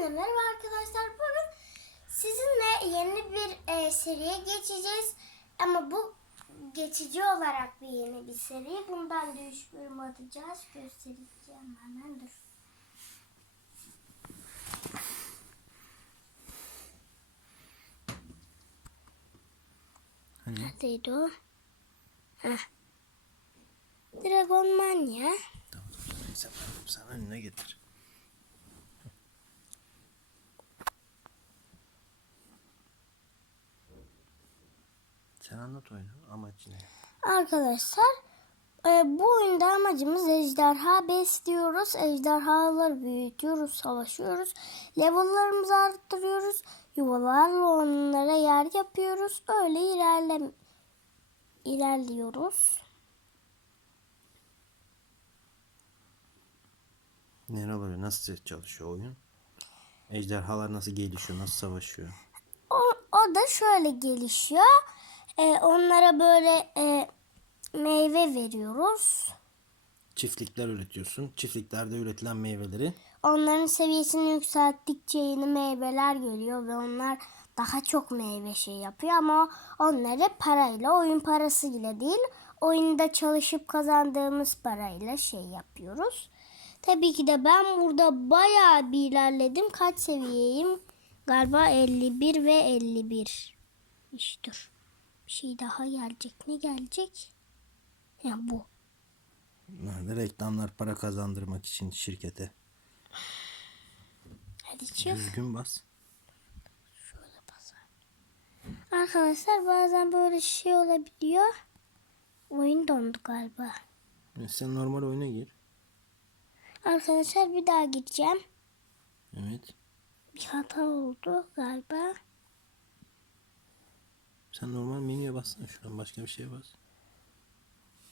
Hepinize merhaba arkadaşlar. Bugün sizinle yeni bir e, seriye geçeceğiz. Ama bu geçici olarak bir yeni bir seri. Bundan da 3 bölüm atacağız. Göstereceğim hemen dur. Hani? Neredeydi o? Heh. Dragon Mania. Tamam. Sen, sen önüne getir. Sen anlat oyunu. Amaç ne? Arkadaşlar e, bu oyunda amacımız ejderha besliyoruz. Ejderhaları büyütüyoruz, savaşıyoruz. Level'larımızı arttırıyoruz. Yuvalarla onlara yer yapıyoruz. Öyle ilerle ilerliyoruz. Ne oluyor? Nasıl çalışıyor oyun? Ejderhalar nasıl gelişiyor? Nasıl savaşıyor? O, o da şöyle gelişiyor. E, onlara böyle e, meyve veriyoruz. Çiftlikler üretiyorsun. Çiftliklerde üretilen meyveleri Onların seviyesini yükselttikçe yeni meyveler geliyor ve onlar daha çok meyve şey yapıyor ama onları parayla, oyun parasıyla değil, oyunda çalışıp kazandığımız parayla şey yapıyoruz. Tabii ki de ben burada bayağı bir ilerledim. Kaç seviyeyim? Galiba 51 ve 51. İşte dur. Bir şey daha gelecek. Ne gelecek? Ya bu. Nerede reklamlar para kazandırmak için şirkete. Hadi çık. Düzgün bas. Şöyle basar. Arkadaşlar bazen böyle şey olabiliyor. Oyun dondu galiba. E, Sen normal oyuna gir. Arkadaşlar bir daha gideceğim. Evet. Bir hata oldu galiba. Sen normal menüye bassana şuradan başka bir şeye bas.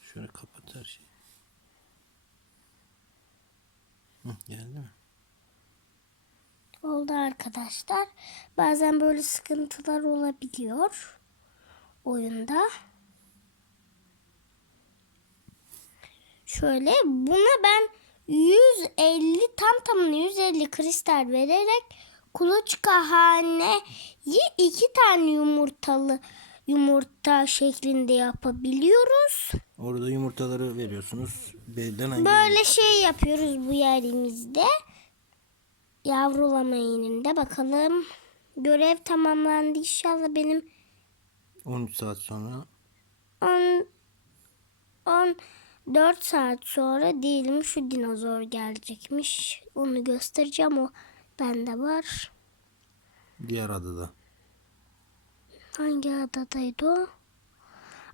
Şöyle kapat her şeyi. Hı, geldi mi? Oldu arkadaşlar. Bazen böyle sıkıntılar olabiliyor oyunda. Şöyle buna ben 150 tam tamına 150 kristal vererek kuluçka haneyi iki tane yumurtalı yumurta şeklinde yapabiliyoruz. Orada yumurtaları veriyorsunuz. Belden hangi? Böyle şey yapıyoruz bu yerimizde. Yavrulama iğninde bakalım. Görev tamamlandı inşallah benim 13 saat sonra 10 14 saat sonra diyelim şu dinozor gelecekmiş. Onu göstereceğim o bende var. diğer adada. Hangi adadaydı o?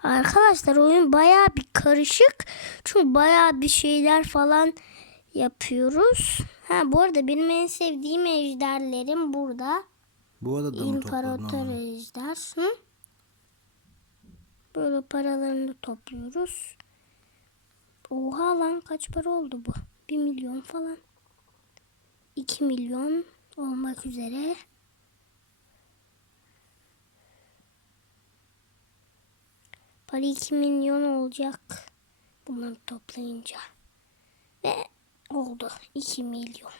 Arkadaşlar oyun bayağı bir karışık. Çünkü bayağı bir şeyler falan yapıyoruz. Ha bu arada benim en sevdiğim ejderlerim burada. Bu adada mı İmparator ejder. Hı? Böyle paralarını topluyoruz. Oha lan kaç para oldu bu? 1 milyon falan. 2 milyon olmak üzere. Para 2 milyon olacak. Bunları toplayınca. Ve oldu 2 milyon.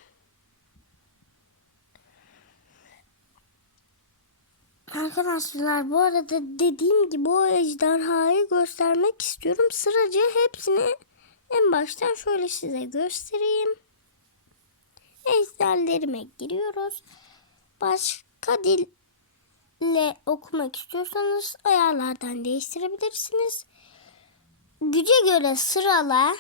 Arkadaşlar bu arada dediğim gibi o ejderhayı göstermek istiyorum. Sıracı hepsini en baştan şöyle size göstereyim. Ejderlerime giriyoruz. Başka dille okumak istiyorsanız ayarlardan değiştirebilirsiniz. Güce göre sırala.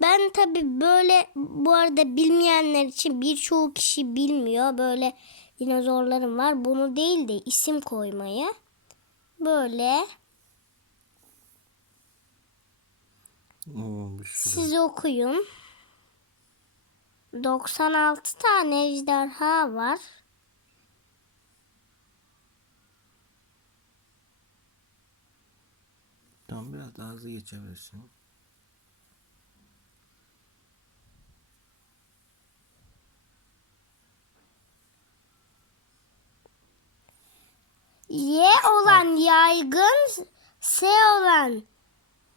Ben tabi böyle bu arada bilmeyenler için birçoğu kişi bilmiyor. Böyle dinozorlarım var. Bunu değil de isim koymayı. Böyle siz okuyun. 96 tane ejderha var. Tamam biraz daha hızlı geçebilirsin. Y olan yaygın, S olan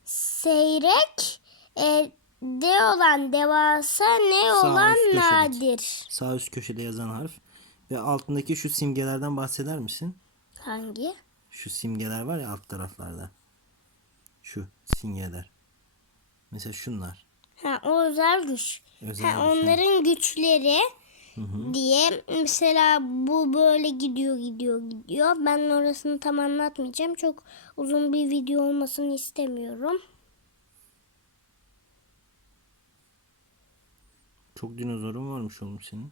seyrek, e, D olan devasa ne Sağ olan nadir. Sağ üst köşede yazan harf ve altındaki şu simgelerden bahseder misin? Hangi? Şu simgeler var ya alt taraflarda. Şu simgeler. Mesela şunlar. Ha, o özel güç. Özel ha, güç, ha. onların güçleri diye mesela bu böyle gidiyor gidiyor gidiyor. Ben orasını tam anlatmayacağım. Çok uzun bir video olmasını istemiyorum. Çok dinozorun varmış oğlum senin.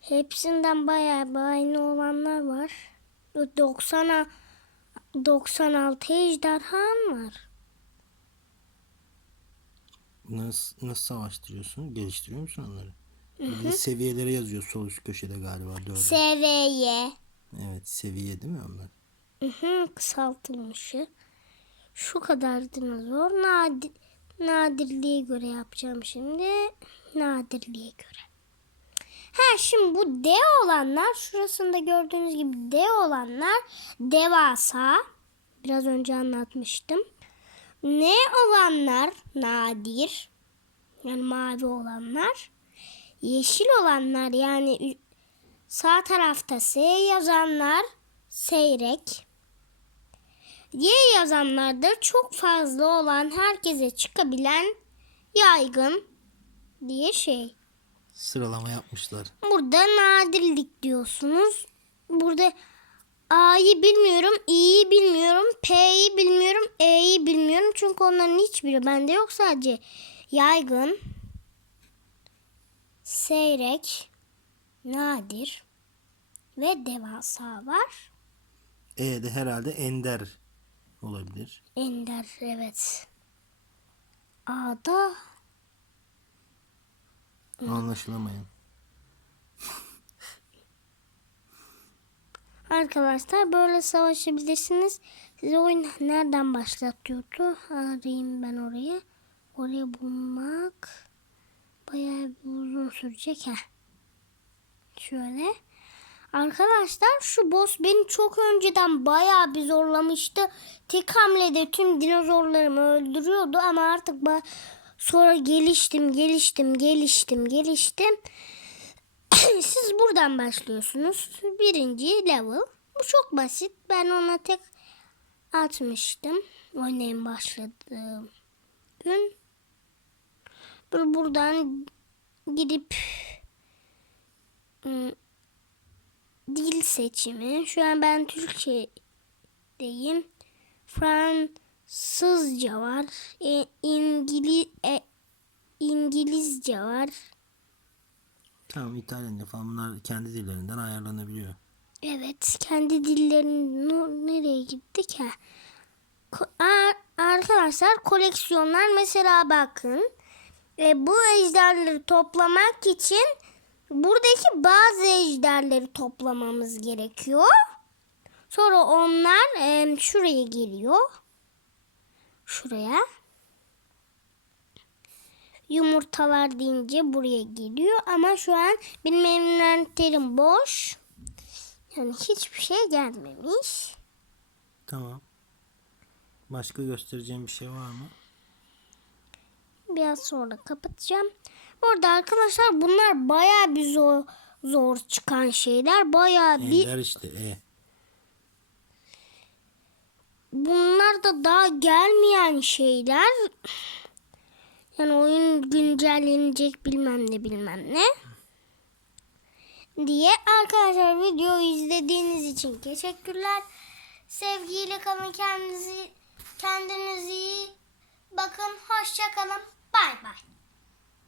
Hepsinden bayağı bir aynı olanlar var. 90'a 96 ejderham var. Nasıl, nasıl savaştırıyorsun? Geliştiriyor musun onları? Bir de seviyeleri yazıyor sol üst köşede galiba. Dördü. Seviye. evet seviye değil mi onlar? Hı, kısaltılmışı. Şu kadar dinozor nadir, nadirliğe göre yapacağım şimdi. Nadirliğe göre. Ha şimdi bu D olanlar şurasında gördüğünüz gibi D olanlar devasa. Biraz önce anlatmıştım. N olanlar nadir. Yani mavi olanlar. Yeşil olanlar yani sağ tarafta S yazanlar seyrek. Y yazanlarda çok fazla olan herkese çıkabilen yaygın diye şey. Sıralama yapmışlar. Burada nadirlik diyorsunuz. Burada A'yı bilmiyorum, İ'yi bilmiyorum, P'yi bilmiyorum, E'yi bilmiyorum. Çünkü onların hiçbiri bende yok. Sadece yaygın, seyrek, nadir ve devasa var. E de herhalde ender olabilir. Ender evet. A'da Anlaşılamayan. arkadaşlar böyle savaşabilirsiniz. Size oyun nereden başlatıyordu? Arayayım ben oraya. Oraya bulmak bayağı bir uzun sürecek. Heh. Şöyle. Arkadaşlar şu boss beni çok önceden bayağı bir zorlamıştı. Tek hamlede tüm dinozorlarımı öldürüyordu ama artık sonra geliştim, geliştim, geliştim, geliştim. Siz buradan başlıyorsunuz. Birinci level. Bu çok basit. Ben ona tek atmıştım. Oynayın başladığım gün. Buradan gidip dil seçimi. Şu an ben Türkçedeyim. Fransızca var. E, İngili, e, İngilizce var. Tamam İtalyanca falan bunlar kendi dillerinden ayarlanabiliyor. Evet, kendi dillerinin nereye gittik ha? Arkadaşlar koleksiyonlar mesela bakın. E, bu ejderleri toplamak için buradaki bazı ejderleri toplamamız gerekiyor. Sonra onlar e, şuraya geliyor. Şuraya. Yumurtalar deyince buraya geliyor ama şu an benim envanterim boş. Yani hiçbir şey gelmemiş. Tamam. Başka göstereceğim bir şey var mı? Biraz sonra kapatacağım. Orada arkadaşlar bunlar baya bir zor, zor çıkan şeyler. Baya bir Ender işte E. bunlar da daha gelmeyen şeyler. Yani oyun güncellenecek bilmem ne bilmem ne. Diye arkadaşlar videoyu izlediğiniz için teşekkürler. Sevgiyle kalın kendinizi kendinize iyi bakın. Hoşça kalın. Bay bay.